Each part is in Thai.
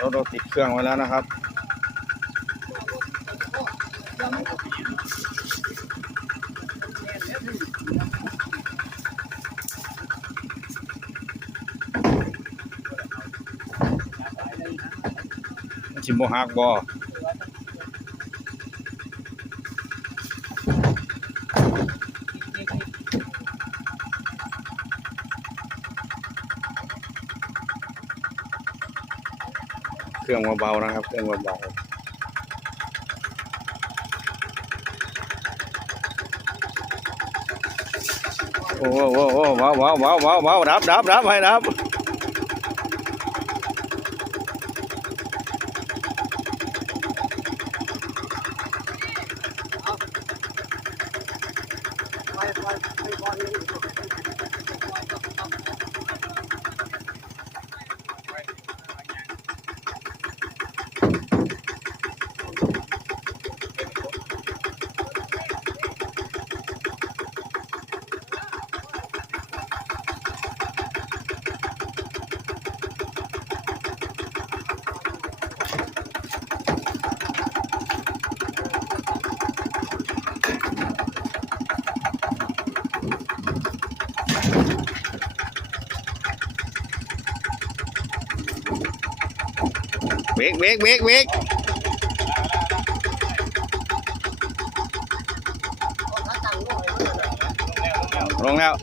รถเราติดเครื่องไว้แล้วนะครับชิมโมฮักบอ เครื่องเบาๆนะครับ เครื่องเบาๆโอ้โหโอ้โหเบาเบาเบาเบาเบาดับดับดับให้ดับ เบรกเบรกเบรกเบรกลงแล้ว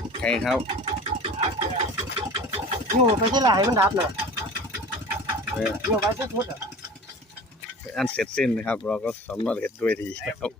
โอเคครับ อยู่ไปที่ไหนมันดับเนาะเอออยู่ไปที่พุทธอะอันเสร็จสิ้นนะครับ เราก็สำเร็จด้วยดีครับ